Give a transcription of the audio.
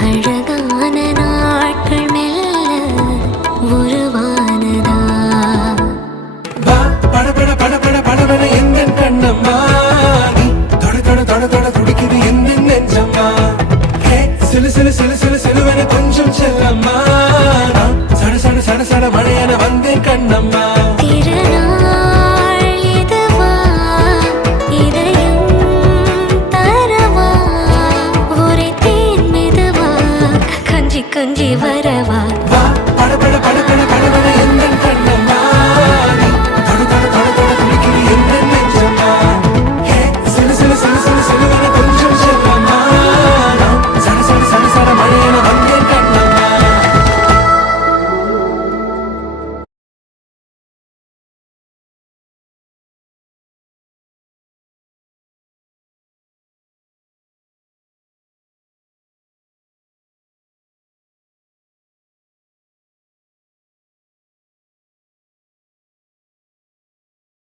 அழகான நாட்கள் மெல்ல உருவானதா வா பட பட பட பட படவன எந்த கண்ணம்மா நீ தொட தொட தொட தொட துடிக்குது எந்த நெஞ்சம்மா ஹே சிலு சிலு சிலு சிலு சிலுவன கொஞ்சம் செல்லம்மா சட சட சட சட மழையான வந்தேன் கண்ணம்மா திருநாள் இதுவா இதயம் தரவா ஒரே தேன் மெதுவா கஞ்சி கஞ்சி வர